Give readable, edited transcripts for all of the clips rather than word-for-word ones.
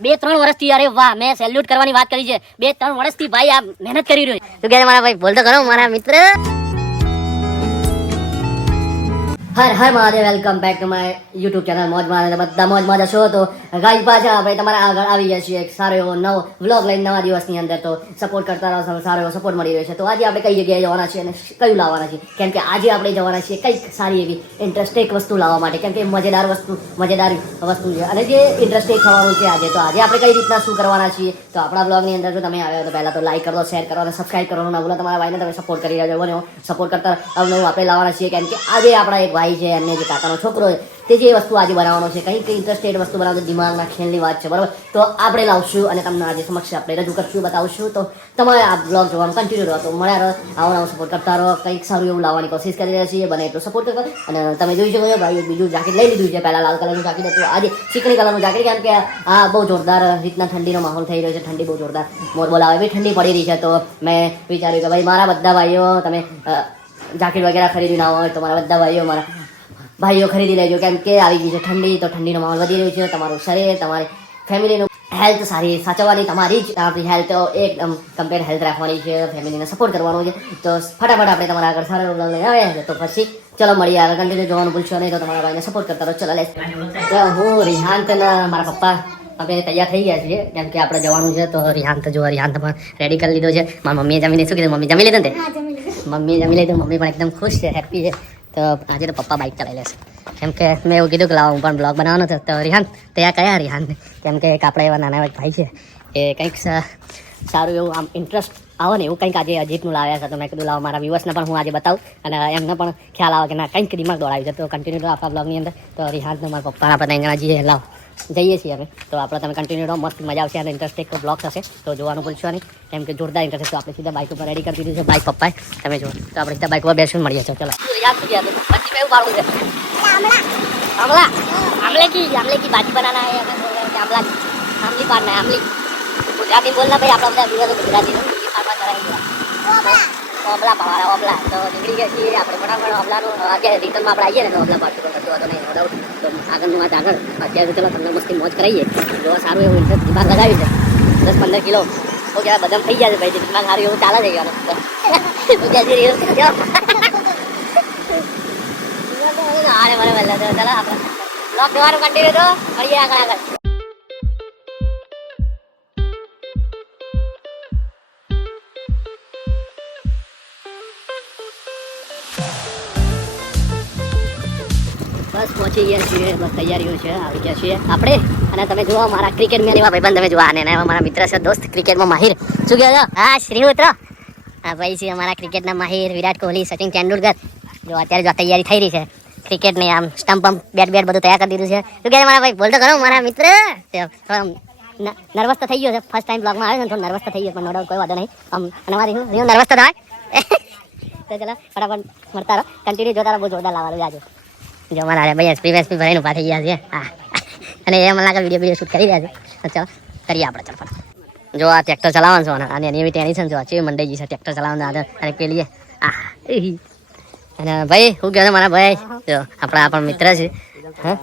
2-3 વર્ષથી, અરે વાહ, મેં સેલ્યુટ કરવાની વાત કરી છે. 2-3 વર્ષથી ભાઈ આ મહેનત કરી રહ્યો છે. શું કહે છે મારા ભાઈ? બોલ તો ખરો મારા મિત્ર. Har Har Mahadev. Welcome back to my YouTube channel મોજમાં. બધા મોજમાં જશો તો ગાઈસ પાછા આપણે તમારા આગળ આવી ગયા છીએ એક સારો એવો નવો વ્લોગ લઈને નવા દિવસની અંદર. તો સપોર્ટ કરતા રહો, સારો એવો સપોર્ટ મળી રહ્યો છે. તો આજે આપણે કઈ જગ્યાએ જવાના છીએ અને કયું લાવવાના છીએ? કેમ કે આજે આપણે જવાના છીએ કંઈક સારી એવી ઇન્ટરેસ્ટિંગ વસ્તુ લાવવા માટે. કેમ કે મજેદાર વસ્તુ છે અને જે ઇન્ટરેસ્ટિંગ થવાનું છે આજે. તો આજે આપણે કઈ રીતના શું કરવાના છીએ તો આપણા બ્લોગની અંદર જો તમે આવ્યા તો પહેલાં તો લાઈક કરો, શેર કરો અને સબસ્ક્રાઈબ કરવાનું ના ભૂલો. તમારા ભાઈને તમે સપોર્ટ કરી રહ્યા છો અને સપોર્ટ કરતા અવનવું આપણે લાવવાના છીએ. કેમ કે આજે આપણા એક ભાઈ છે, એમને જે કાકાનો છોકરો છે, તે જે વસ્તુ આજે બનાવવાનો છે, કંઈક ઇન્ટરેસ્ટેડ વસ્તુ બનાવવાનો, દિમાગના ખેલની વાત છે, બરાબર? તો આપણે લાવશું અને તમને આજે સમક્ષ આપણે રજૂ કરશું, બતાવશું. તો તમારે આ બ્લોગ જોવાનું કન્ટિન્યુ રહો. તો મળ્યા રહો, આવો નવો સપોર્ટ કરતા રહો. કંઈક સારું એવું લાવવાની કોશિશ કરી રહ્યા છીએ, બને એટલું સપોર્ટ કરો. અને તમે જોઈ શકો છો ભાઈ બીજું જાકેટ લઈ લીધું છે. પહેલાં લાલ કલરનું જાકેટ હતું, આજે ચીકણી કલરનું જાકેટ. કેમ કે આ બહુ જોરદાર રીતના ઠંડીનો માહોલ થઈ રહ્યો છે. ઠંડી બહુ જોરદાર બોલાવે એવી ઠંડી પડી રહી છે. તો મેં વિચાર્યું કે ભાઈ મારા બધા ભાઈઓ તમે જાકેટ વગેરે ખરીદી ના હોય તો મારા બધા ભાઈઓ ખરીદી લેજો. કેમ કે આવી ગઈ છે ઠંડી, તો ઠંડીનો માહોલ વધી રહ્યો છે. તમારું શરીર, તમારી ફેમિલીનું હેલ્થ સારી સાચવવાની, તમારી જ આપણી હેલ્થ એકદમ કમ્પ્લીટ હેલ્થ રાખવાની છે, ફેમિલીને સપોર્ટ કરવાનો છે. તો ફટાફટ આપણે તમારા આગળ સારા વ્લોગ લઈને આવ્યા છે. તો પછી ચલો મળીએ. આગળ કન્ટિન્યુ જોવાનું ભૂલશો નહીં. તો તમારા ભાઈને સપોર્ટ કરતા રહો. ચલો લે. તો હું રિહાંત અને મારા પપ્પા આપણે તૈયાર થઈ ગયા છીએ. કેમ કે આપણે જવાનું છે. તો રિહાંત જો રિહાંત પણ રેડી કરી લીધો છે. મારી મમ્મીએ જમીને શું કીધું? મમ્મી જમી લીધું ને? મમ્મી જમી લીધું. મમ્મી પણ એકદમ ખુશ છે, હેપી છે. તો આજે તો પપ્પા બાઇક ચલાવી લેશે. કેમ કે મેં એવું કીધું કે લાવો હું પણ બ્લોગ બનાવવાનો હતો. તો રિહાન તૈયાર કર્યા રિહાનને. કેમ કે એક આપણે એવા નાના ભાઈ છે એ કંઈક સારું એવું આમ ઇન્ટરેસ્ટ આવે ને એવું કંઈક આજે અજીબનું લાવ્યા છે. તો મેં કીધું લાવો મારા વ્યુઅર્સને પણ હું આજે બતાવું અને એમને પણ ખ્યાલ આવે કે ના કંઈક દિમાગ દોડાવ્યું છે. તો કન્ટિન્યુ રહો આપણા બ્લોગની અંદર. તો રિહાનને મારા પપ્પા આપણે ત્રણ જણા જઈએ, લાવો જઈએ છીએ અમે. તો આપણે તમે કન્ટિન્યુ રહો, મસ્ત મજા આવશે અને ઇન્ટરેસ્ટિંગ બ્લોગ થશે. તો જોવાનું ભૂલશો નહીં. કેમ કે જોરદાર ઇન્ટરેસ્ટ. તો આપણે સીધા બાઇક ઉપર રેડી કરી દીધું છે. બાઇક પપ્પાએ તમે જો. તો આપણે સીધા બાઇક ઉપર બેસીને મળીએ છીએ. ચલો પછી કયું ભાડું છે? आमले की भाजी बनाना है हमें. आमली पाड़ना है. आमली गुजराती बोलना भाई. આપણા બધા વિવાદો ગુજરાતી ઓબલા પાવાળા ઓબલા. તો નીકળી ગયા છીએ આપણે ફટાફટ ઓબલાનું. આગે રિટર્નમાં આપણે આવીએ ને તો ઓબલા પાડતું કરતું હતો નહીં, નો ડાઉટ. તો આગળનું વાત આગળ. અત્યારે ચલો તમને મસ્તી મોજ કરાવીએ. જો સારું એવું ઇન્ટરેસ્ટ દિમાગ લગાવ્યું છે. 10-15 કિલો તો ક્યાં બદામ થઈ ગયા છે ભાઈ. દિમાગ સારું એવું ચાલે છે ગયો. તો ક્યાં રીલ અરે મને વલ્લા. તો ચાલો આપણે બ્લોગ જોવાનું કન્ટિન્યુ તો મળીએ આગળ. બસ પહોંચી ગયા છીએ. બસ તૈયારીઓ છે, આવી ગયા છીએ આપણે. અને તમે જુઓ મારા ક્રિકેટ મેં એવા ભાઈબંધ તમે જોવા. અને મારા મિત્ર છે, દોસ્ત ક્રિકેટમાં માહિર. શું કહો છો? હા શ્રીમુત્ર. હા ભાઈ છે અમારા ક્રિકેટના માહિર. વિરાટ કોહલી, સચિન તેંડુલકર. જો અત્યારે જો તૈયારી થઈ રહી છે ક્રિકેટની. આમ સ્ટમ્પ બેટ બધું તૈયાર કરી દીધું છે. શું કહે મારા ભાઈ? બોલ તો ખરો મારા મિત્ર. નર્વસ તો થઈ ગયો છે. ફર્સ્ટ ટાઈમ બ્લોગમાં આવ્યો ને તો નર્વસ તો થઈ ગયો, પણ નો ડાઉટ કોઈ વાંધો નહીં. આમ અને મારી હું નર્વસ તો થાય. તો ચલો ફટાફટ મળતા રહો. કન્ટિન્યુ જોતા રહો. બહુ જોરદાર લાવવાનું આજે. જો મારા ભાઈ એસપી ભરાઈને ઉભા થઈ ગયા છે. હા, અને એ મને લાગે વિડીયો શૂટ કરી રહ્યા છે. ચાલો કરીએ આપણે. ચાલો જો આ ટ્રેક્ટર ચલાવવાનું છે અને એની એવી ટેન્શન જો છે મંડાઈ ગઈ છે ટ્રેક્ટર ચલાવવાનું. અને પેલી અને ભાઈ શું કહે છે મારા ભાઈ? જો આપણા પણ મિત્ર છે. હા,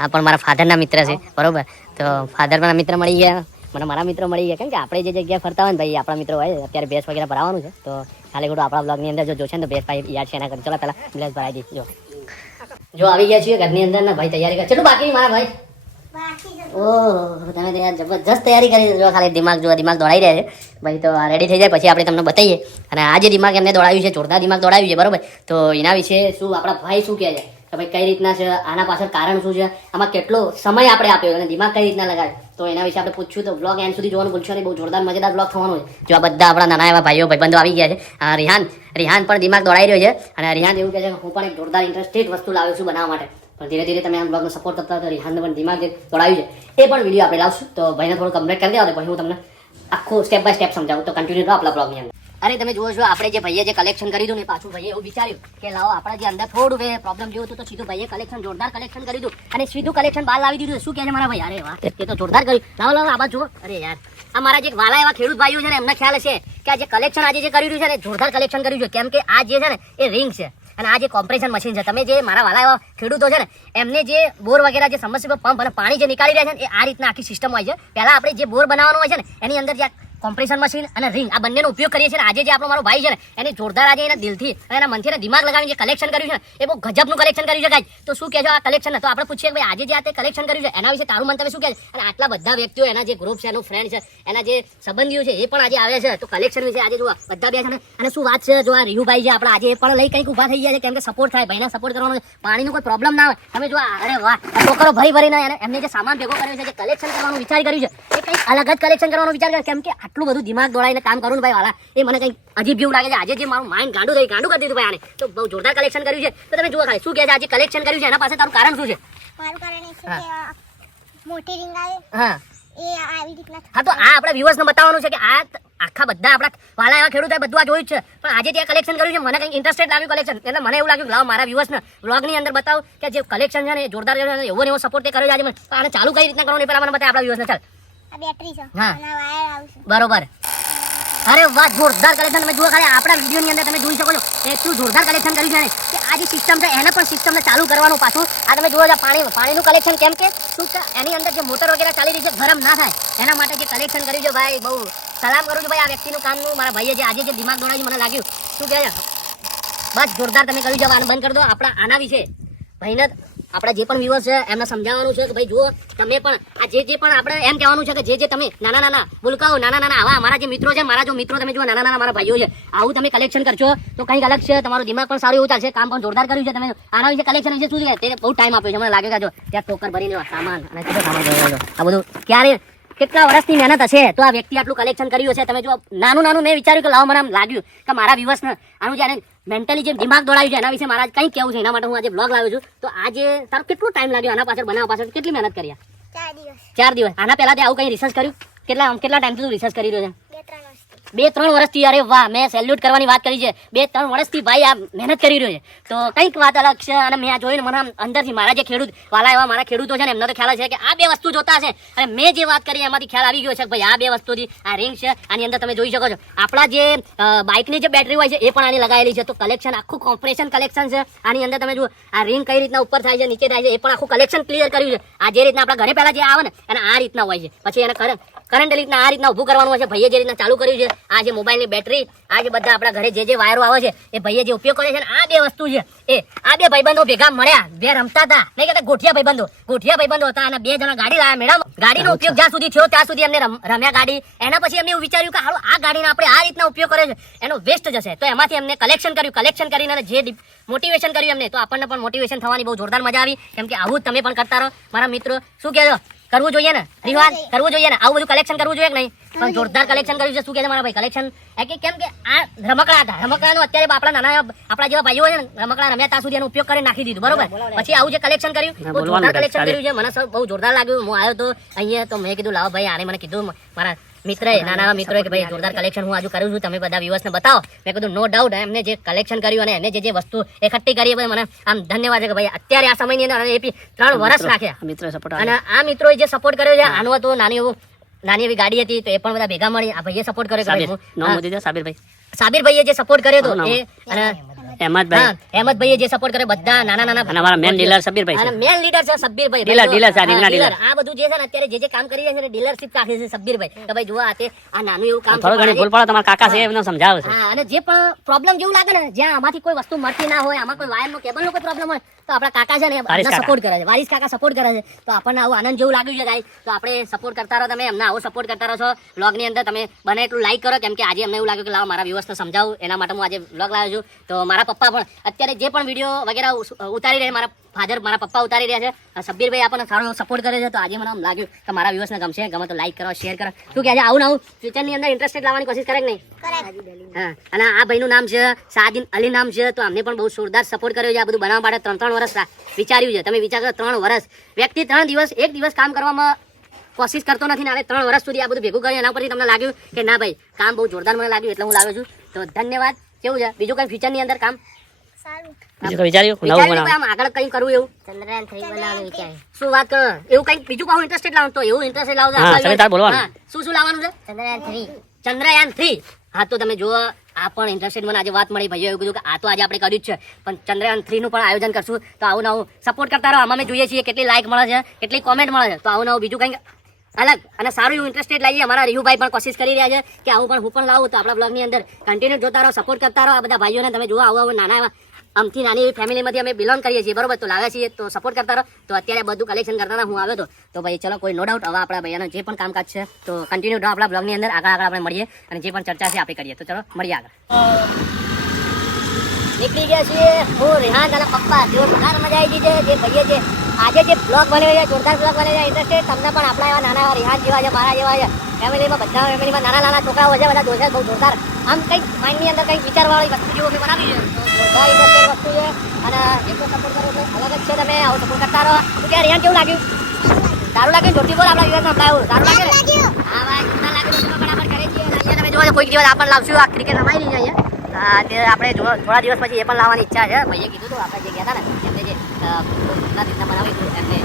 આ પણ મારા ફાધરના મિત્ર છે, બરોબર. તો ફાધર મારા મિત્ર મળી ગયા, મને મારા મિત્રો મળી ગયા. કેમ કે આપણે જે જગ્યાએ ફરતા હોય ને ભાઈ આપણા મિત્રો હોય. અત્યારે ભેંસ વગેરે ભરાવાનું છે. તો ખાલી ખોટું આપણા બ્લોગની અંદર જો જોશે ને તો ભેંસ ભાઈ યાદ છે એના કરી. ચલો પહેલાં ભેંસ ભરાઈ દઈ. જો આવી ગયા છીએ ઘરની અંદર ને ભાઈ. તૈયારી કરે કેટલું બાકી મારા ભાઈ? ઓહ, તમે તૈયાર જબરજસ્ત તૈયારી કરી. જો ખાલી દિમાગ દોડાઈ રહ્યા છે ભાઈ. તો આ રેડી થઈ જાય પછી આપણે તમને બતાવીએ. અને આ જે દિમાગ એમને દોડાવ્યું છે, જોરદાર દિમાગ દોડાવ્યું છે, બરોબર. તો એના વિશે શું આપણા ભાઈ શું કહે છે કે ભાઈ કઈ રીતના છે, આના પાછળ કારણ શું છે, આમાં કેટલો સમય આપણે આપ્યો અને દિમાગ કઈ રીતના લગાવ્યો. તો એના વિશે આપણે પૂછ્યું. તો બ્લોગ એન્ડ સુધી જોવાનું ભૂલશો નહીં. બહુ જોરદાર મજેદાર બ્લોગ થવાનું છે. જો આ બધા આપણા નાના એવા ભાઈબંધો આવી ગયા છે. રિહાન પણ દિમાગ દોડાઈ રહ્યો છે. અને રિહાન એવું કહે છે કે હું પણ એક જોરદાર ઇન્ટરેસ્ટેડ વસ્તુ લાવ્યો છું બનાવવા માટે. પણ ધીરે ધીરે તમે આ બ્લોગનો સપોર્ટ કરતા હતા. રિહાનને પણ દિમાગ જે દોડાવ્યું છે એ પણ વિડીયો આપણે લાવશું. તો ભાઈને થોડું કમ્પ્લીટ કરી દેવા. પછી હું તમને આખું સ્ટેપ બાય સ્ટેપ સમજાવું. તો કન્ટિન્યુ રહો આપણા બ્લોગની અંદર. અરે તમે જુઓ છો આપણે જે ભાઈએ જે કલેક્શન કરી દીધું ને પાછું ભાઈએ એવું વિચાર્યું કે લાવો આપણા જે અંદર થોડું પ્રોબ્લેમ જેવું હતું તો સીધું ભાઈએ કલેક્શન જોરદાર કલેક્શન કરી દીધું અને સીધું કલેક્શન બહાર લાવી દીધું. શું કહે છે મારા ભાઈ? અરે વાહ, એ તો જોરદાર કર્યું. લાવો આ બાજુ જુઓ. અરે યાર, આ મારા જે વાલા એવા ખેડૂત ભાઈઓ છે ને એમને ખ્યાલ હશે કે આ જે કલેક્શન આજે જે કર્યું છે ને જોરદાર કલેક્શન કર્યું છે. કેમ કે આ જે છે ને એ રિંગ છે. અને આ જે કોમ્પ્રેશન મશીન છે, તમે જે મારા વાલા એવા ખેડૂતો છે ને એમને જે બોર વગેરે જે સમસ્યા પંપ અને પાણી જે નીકાળી રહ્યા છે ને, એ આ રીતના આખી સિસ્ટમ હોય છે. પહેલા આપણે જે બોર બનાવવાનો હોય છે ને એની અંદર જે કોમ્પ્રેશન મશીન અને રિંગ આ બંનેનો ઉપયોગ કરીએ છીએ. આજે જે આપણો મારો ભાઈ છે ને એને જોરદાર આજે એના દિલથી અને એના મનથી દિમાગ લગાવીને જે કલેક્શન કર્યું છે ને એ બહુ ગજબનું કલેક્શન કર્યું છે ગાઈસ. તો શું કહેજો આ કલેક્શન? તો આપણે પૂછીએ કે ભાઈ આજે જે આ તે કલેક્શન કર્યું છે એના વિશે તારું મંતવ્ય શું કહે છે? અને આટલા બધા વ્યક્તિઓ એના જે ગ્રુપ છે, એનું ફ્રેન્ડ છે, એના જે સંબંધીઓ છે એ પણ આજે આવે છે. તો કલેક્શન વિશે આજે જો બધા બે છે ને અને શું વાત છે, જો આ રીહુભાઈ છે આપણા આજે પણ લઈ કંઈક ઊભા થઈ ગયા છે કેમ કે સપોર્ટ થાય, ભાઈને સપોર્ટ કરવાનો છે, પાણીનો કોઈ પ્રોબ્લેમ ના હોય. તમે જો અરે વાહ, ટોકરો ભરી ભરીને એમને જે સામાન ભેગો કર્યો છે, જે કલેક્શન કરવાનું વિચાર કર્યું છે એ કંઈક અલગ જ કલેક્શન કરવાનો વિચાર કર્યો. કેમ કે આટલું બધું દિમાગ દોડાઈને કામ કરું ને ભાઈ વાલા, એ મને કંઈક અજીબ જેવું લાગે છે. આજે જે મારું માઇન્ડ ગાંડું કરી દીધું ભાઈ આને, તો બહુ જોરદાર કલેક્શન કર્યું છે. તો તમે જુઓ ખાલી શું કહે છે આજે કલેક્શન કર્યું છે એના પાસે તારું કારણ શું છે? મારું કારણ એ છે કે મોટી રિંગ આવે હા એ આવી રીતના. હા, તો આ આપણા વ્યુઅર્સને બતાવવાનું છે કે આ આખા બધા આપણા વાલા એવા ખેડૂતો બધું આ જોયું જ છે, પણ આજે જે કલેક્શન કર્યું છે મને કંઈક ઇન્ટરેસ્ટેડ લાગ્યું કલેક્શન. એટલે મને એવું લાગ્યું કે લાવો મારા વ્યુઅર્સને વ્લોગની અંદર બતાવું કે જે કલેક્શન છે ને એ જોરદાર છે, એવો સપોર્ટ કર્યો છે આજે મને. તો આને ચાલુ કઈ રીતના કરવાનું એ પહેલા મને બતાવે આપણા વ્યુઅર્સને. ચાલ, આ બેટરી છે હા. અને વાયર આવશે. બરોબર. અરે વાહ, જોરદાર કલેક્શન. તમે જુઓ ખાલી આપણા વિડીયોની અંદર તમે જોઈ શકો છો એટલું જોરદાર કલેક્શન કર્યું છે ને કે આ જે સિસ્ટમ છે એને પણ સિસ્ટમને ચાલુ કરવાનું પાછું. આ તમે જુઓ છો પાણીનું કલેક્શન. કેમ કે શું છે એની અંદર જે મોટર વગેરે ચાલી રહી છે ગરમ ના થાય એના માટે જે કલેક્શન કર્યું છે ભાઈ, બહુ સલામ કરું છું ભાઈ આ વ્યક્તિનું કામનું. મારા ભાઈએ જે આજે જે દિમાગ દોડાવ્યું મને લાગ્યું શું કહે છે બસ જોરદાર તમે કર્યું છે. આને બંધ કરી દો. આપણા આના વિશે ભાઈને આપણા જે પણ વ્યુઅર્સ છે એમને સમજાવવાનું છે કે ભાઈ જુઓ તમે પણ આ જે પણ આપણે એમ કહેવાનું છે કે જે તમે નાના ભૂલકાઓ નાના આવા મારા જે મિત્રો છે, મારા જો મિત્રો તમે જુઓ નાના મારા ભાઈઓ છે, આવું તમે કલેક્શન કરશો તો કંઈક અલગ છે. તમારું દિમાગ પણ સારું એવું ચાલશે, કામ પણ જોરદાર કર્યું છે. તમે આના વિશે કલેક્શન વિશે શું છે તે બહુ ટાઈમ આપ્યો છે મને લાગે કે જો ત્યાં ટોકર ભરીને સામાન અને કેટલો સામાન ભરેલો આ બધું ક્યારે કેટલા વર્ષની મહેનત હશે તો આ વ્યક્તિ આટલું કલેક્શન કર્યું છે. તમે જો નાનું મેં વિચાર્યું કે લાવો મને આમ લાગ્યું કે મારા વ્યુઅર્સને આનું જે મેન્ટલી જે દિમાગ દોડાવ્યું છે એના વિશે મારા કંઈક કહેવું છે. એના માટે હું આજે બ્લોગ લાવ્યો છું. તો આજે તારો કેટલો ટાઈમ લાગ્યો આના પાછળ બનાવવા પાછળ? કેટલી મહેનત કરી? 4 દિવસ. 4 દિવસ. આના પહેલા તે આવું કંઈ રિસર્ચ કર્યું? કેટલા ટાઈમથી તું રિસર્ચ કરી રહ્યો છે? 2-3 વર્ષથી. 2-3 વર્ષથી. અરે વાહ, મેં સેલ્યુટ કરવાની વાત કરી છે. 2-3 વર્ષથી ભાઈ આ મહેનત કરી રહ્યો છે. તો કંઈક વાત અલગ છે. અને મેં આ જોઈને મને અંદરથી મારા જે ખેડૂત વાલા એવા મારા ખેડૂતો છે ને એમને તો ખ્યાલ છે કે આ બે વસ્તુ જોતા છે. અને મેં જે વાત કરી એમાંથી ખ્યાલ આવી ગયો છે કે ભાઈ આ બે વસ્તુથી આ રિંગ છે આની અંદર તમે જોઈ શકો છો આપણા જે બાઇકની જે બેટરી હોય છે એ પણ આની લગાવેલી છે. તો કલેક્શન આખું કોમ્પ્રેશન કલેક્શન છે આની અંદર. તમે જુઓ આ રિંગ કઈ રીતના ઉપર થાય છે નીચે થાય છે એ પણ આખું કલેક્શન ક્લિયર કર્યું છે. આ જે રીતના આપણા ઘરે પહેલા જે આવે ને એને આ રીતના હોય છે, પછી એને કરંટ રીતના આ રીતના ઊભું કરવાનું હોય છે. ભાઈએ જે રીતના ચાલુ કર્યું છે આ જે મોબાઈલની બેટરી, આ જે બધા આપણા ઘરે જે વાયરો આવે છે એ ભાઈએ જે ઉપયોગ કરે છે આ બે વસ્તુ છે એ આ બે ભાઈબંધો ભેગા મળ્યા, બે રમતા હતા, નહીં કહેતા ગોઠિયા ભાઈબંધો હતા અને 2 જણા ગાડી લાવ્યા. મેડમ ગાડીનો ઉપયોગ જ્યાં સુધી થયો ત્યાં સુધી એમને રમ્યા ગાડી. એના પછી એમને એવું વિચાર્યું કે હાલો આ ગાડીને આપણે આ રીતના ઉપયોગ કરે છે એનો વેસ્ટ જશે. તો એમાંથી એમને કલેક્શન કરીને જે મોટિવેશન કર્યું એમને, તો આપણને પણ મોટિવેશન થવાની બહુ જોરદાર મજા આવી. કેમ કે આવું જ તમે પણ કરતા રહો મારા મિત્રો. શું કહેજો? કરવું જોઈએ ને રિવાન? કરવું જોઈએ ને આવું બધું કલેક્શન કરવું જોઈએ કે નહીં? પણ જોરદાર કલેક્શન કર્યું છે. શું કહે છે મારા ભાઈ કલેક્શન? કેમ કે આ રમકડા હતા, રમકડાનો અત્યારે આપણા જેવા ભાઈઓ હોય ને રમકડા રમ્યા ત્યાં સુધી એનો ઉપયોગ કરી નાખી દીધું. બરોબર. પછી આવું જે કલેક્શન કર્યું બહુ જોરદાર કલેક્શન કર્યું છે. મને બહુ જોરદાર લાગ્યું. હું આવ્યો તો અહીંયા તો મેં કીધું લાવો ભાઈ આને મને કીધું મારા મિત્રએ નાના મિત્રોએ કે ભાઈ જોરદાર કલેક્શન હું આજુ કરું છું, તમે બધા વ્યુઅર્સને બતાવો. મેં કીધું નો ડાઉટ એમને જે કલેક્શન કર્યું અને એને જે વસ્તુ એકઠી કરી મને આમ ધન્યવાદ છે કે ભાઈ અત્યારે આ સમયની અંદર એ 3 વર્ષ નાખ્યા. અને આ મિત્રોએ જે સપોર્ટ કર્યો છે આનો તો નાની એવી ગાડી હતી તો એ પણ બધા ભેગા મળી આ ભાઈએ સપોર્ટ કર્યો. સાબિરભાઈએ જે સપોર્ટ કર્યો હતો એ અને અહેમદભાઈએ જે સપોર્ટ કર્યો બધા નાના મેન લીડર સબ્બીરભાઈ અને મેન લીડર છે સબ્બીરભાઈ ડીલર. આ બધું જે છે ને અત્યારે જે કામ કરી રહ્યા છે ને ડીલરશીપ રાખે છે સબ્બીરભાઈ કે ભાઈ જુઓ આ નાનું એવું કામ થોડું ઘણી ભૂલ પડે તમારા કાકા છે એમને સમજાવે છે. અને જે પણ પ્રોબ્લેમ જેવું લાગે ને જ્યાં આમાંથી કોઈ વસ્તુ મળતી ના હોય, આમાં કોઈ વાયરનો કેબલનો કોઈ પ્રોબ્લેમ હોય તો આપણા કાકા છે ને સપોર્ટ કરે છે, વારીસ કાકા સપોર્ટ કરે છે. તો આપણને આવું આનંદ જેવું લાગ્યું છે ગાઈસ. તો આપણે સપોર્ટ કરતા રહો, તમે એમને આવો સપોર્ટ કરતા રહો છો. વ્લોગની અંદર તમે બને એટલું લાઈક કરો કેમ કે આજે અમને એવું લાગ્યું કે લાવો મારા વ્યુઅર્સને સમજાવું એના માટે હું આજે વ્લોગ લાવ્યો છું. તો મારા પપ્પા પણ અત્યારે જે પણ વિડીયો વગેરે ઉતારી રહ્યા મારા પપ્પા ઉતારી રહ્યા છે. સબ્બીરભાઈ આપણને સારો સપોર્ટ કરે છે. તો આજે મને આમ લાગ્યું કે મારા વ્યુઅર્સને ગમશે, ગમે તો લાઈક કરો, શેર કરો. શું કહે છે આવું નવું ફ્યુચરની અંદર ઇન્ટરેસ્ટેડ લાવવાની કોશિશ કરે કે નહીં? હા. અને આ ભાઈનું નામ છે સાદિન અલી નામ છે. તો અમને પણ બહુ જોરદાર સપોર્ટ કર્યો છે આ બધું બનાવવા માટે. 3 વર્ષ વિચાર્યું છે. તમે વિચાર કરો 3 વર્ષ વ્યક્તિ 1 દિવસ કામ કરવામાં કોશિશ કરતો નથી ને 3 વર્ષ સુધી આ બધું ભેગું કર્યું. એના પરથી તમને લાગ્યું કે ના ભાઈ કામ બહુ જોરદાર મને લાગ્યું એટલે હું લાવ્યો છું. તો ધન્યવાદ. કેવું છે બીજું કઈ ફ્યુચરની અંદર કામ વિચાર્યું આગળ કઈ કરવું એવું? ચંદ્રયાન 3 બનાવવાનું વિચાર્યું. શું વાત કરો? એવું કઈ બીજું કહું ઇન્ટરેસ્ટેડ લાવવાનું તો એવું ઇન્ટરેસ્ટેડ લાવો. શું લાવવાનું છે? ચંદ્રયાન 3. હા તો તમે જુઓ આ પણ ઇન્ટરેસ્ટેડ મને આજે વાત મળી ભાઈઓ એવું કીધું કે આ તો આજે આપણે કર્યું જ છે પણ ચંદ્રયાન 3 નું પણ આયોજન કરશું તો આવું નવું સપોર્ટ કરતા રહો આમાં અમે જોઈએ છીએ કેટલી લાઈક મળે છે કેટલી કોમેન્ટ મળે છે તો આવું નવું બીજું કંઈક અલગ અને સારું એવું ઇન્ટરેસ્ટેડ લાવીએ અમારા રીયુભાઈ પણ કોશિશ કરી રહ્યા છે કે આવું પણ હું પણ લાવું તો આપણા બ્લોગની અંદર કન્ટિન્યુ જોતા રહો સપોર્ટ કરતા રહો આ બધા ભાઈઓને તમે જુઓ આવું નાના એવા આમથી નાની એવી ફેમિલીમાંથી અમે બિલોંગ કરીએ છીએ બરોબર તો લાવ્યા છીએ તો સપોર્ટ કરતા રહો તો અત્યારે બધું કલેક્શન કરતા હતા હું આવ્યો તો ભાઈ ચલો કોઈ નો ડાઉટ હવે આપણા ભાઈઓનો જે પણ કામકાજ છે તો કન્ટિન્યુ રહો આપણા બ્લોગની અંદર આગળ આપણે મળીએ અને જે પણ ચર્ચા છે આપણે કરીએ તો ચલો મળીએ આગળ નીકળી ગયા છીએ હું રેહાન અને પપ્પા જોરદાર મજા આવી ગઈ છે જે ભાઈએ છે આજે જે બ્લોગ બને છે જોરદાર બ્લોગ બને છે ઇન્ટરેસ્ટેડ તમને પણ આપણા એવા નાના એવા રેહાન જેવા છે મારા જેવા છે ફેમિલીમાં બધા ફેમિલીમાં નાના છોકરાઓ છે બધા જોશે બહુ જોરદાર આમ કંઈક માઇન્ડની અંદર કંઈક વિચારવાળી વસ્તુ જેવું મેં બનાવી છે જોરદાર ઇન્ટરેસ્ટેડ વસ્તુ છે અને એટલો સપોર્ટ કરો એટલે અલગ જ છે તમે આવો સપોર્ટ કરતા રહો તો કે રેહાન કેવું લાગ્યું સારું લાગ્યું જોરથી બોલ આપણા યુવાન સંભળાયું સારું લાગે ને હા ભાઈ જોરદાર લાગ્યું તો બરાબર કરે છે અહીંયા તમે જોવો કોઈક દિવસ આપણને લાવશું આ ક્રિકેટ રમાઈ રહી છે અહીંયા તે આપણે થોડા દિવસ પછી એ પણ લાવવાની ઈચ્છા છે ભાઈએ કીધું હતું આપણે જે ગયા હતા ને એમને જે રીતના બનાવી હતું એમને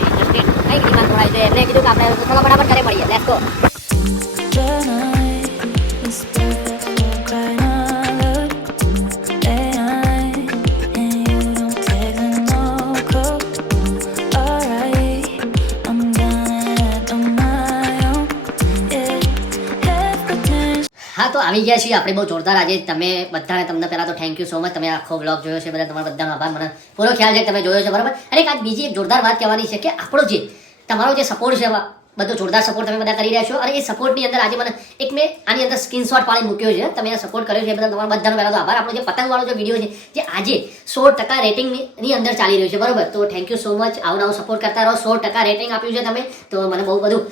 ઇન્ટરેસ્ટેડ કંઈક ડિમાન્ડ થોડાઈ છે એમને કીધું કે આપણે થોડા બરાબર કરે મળીએ લેટ્સ ગો હા તો આવી ગયા છીએ આપણે બહુ જોરદાર આજે તમે બધાને તમને પહેલા તો થેન્ક યુ સો મચ તમે આખો બ્લોગ જોયો છે બધા તમારા બધાનો આભાર મને પૂરો ખ્યાલ છે કે તમે જોયો છે બરાબર અને એક આજ બીજી એક જોરદાર વાત કહેવાની છે કે આપણો જે તમારો જે સપોર્ટ છે બધો જોરદાર સપોર્ટ તમે બધા કરી રહ્યા છો અને એ સપોર્ટની અંદર આજે મને એક મેં આની અંદર સ્ક્રીનશોટ પાડી મૂક્યો છે તમે આ સપોર્ટ કર્યો છે બદલ તમારા બધાનો પહેલા તો આભાર આપણો જે પતંગવાળો જે વિડીયો છે જે આજે 100% રેટિંગની અંદર ચાલી રહ્યું છે બરોબર તો થેન્ક યુ સો મચ આવું નવું સપોર્ટ કરતા રહો 100% રેટિંગ આપ્યું છે તમે તો મને બહુ બધું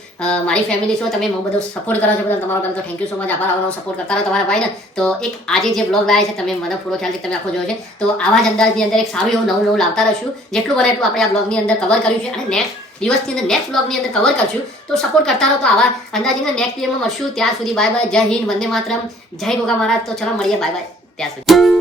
મારી ફેમિલી છો તમે બહુ બધું સપોર્ટ કરો છો બદલ તમારો પહેલા તો થેન્ક યુ સો મચ આભાર આવું નવું સપોર્ટ કરતા રહો તમારા ભાઈને તો એક આજે જે બ્લોગ લાવ્યા છે તમે મને પૂરો ખ્યાલ છે તમે આખો જોયો છે તો આવા જ અંદાજની અંદર એક સારું એવું નવું લાવતા રહીશું જેટલું બને એટલું આપણે આ બ્લોગની અંદર કવર કર્યું છે અને નેક્સ્ટ દિવસની અંદર નેક્સ્ટ બ્લોગની અંદર કવર કરશું તો સપોર્ટ કરતા રહો તો આવા અંદાજીને નેક્સ્ટ વિડીયોમાં મળશું ત્યાં સુધી બાય બાય જય હિન્દ વંદે માતરમ જય ગોગા મહારાજ તો ચલો મળીએ બાય બાય ત્યાં સુધી